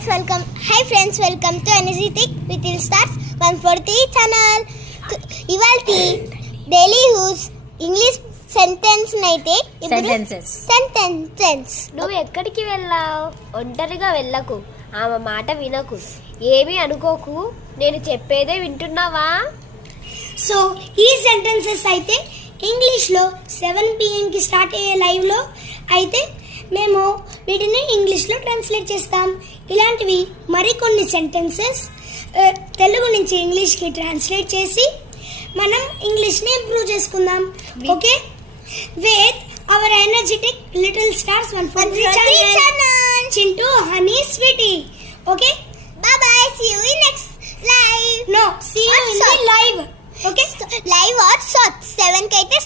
friends, welcome to Energetic with Little Stars 143 channel. ఇవాల్టి daily use English sentence నైతే sentences. నువ్వు ఎక్కడికి వెళ్ళావు? ఒంటరిగా వెళ్ళకు, ఆమె మాట వినకు, ఏమీ అనుకోకు, నేను చెప్పేదే వింటున్నావా? సో ఈ సెంటెన్సెస్ అయితే ఇంగ్లీష్లో 7 PM కి స్టార్ట్ అయ్యే లైవ్లో అయితే మేము వీటిని ఇంగ్లీష్లో ట్రాన్స్లేట్ చేస్తాం. ఇలాంటివి మరికొన్ని సెంటెన్సెస్ తెలుగు నుంచి ఇంగ్లీష్కి ట్రాన్స్లేట్ చేసి మనం ఇంగ్లీష్ని ఇంప్రూవ్ చేసుకుందాం. Okay, with our energetic little stars 143 channel, Chintu, honey, sweetie. Okay, Bye bye, see you in next live. no, see you in the live. Okay, live or short 7 కి అయితే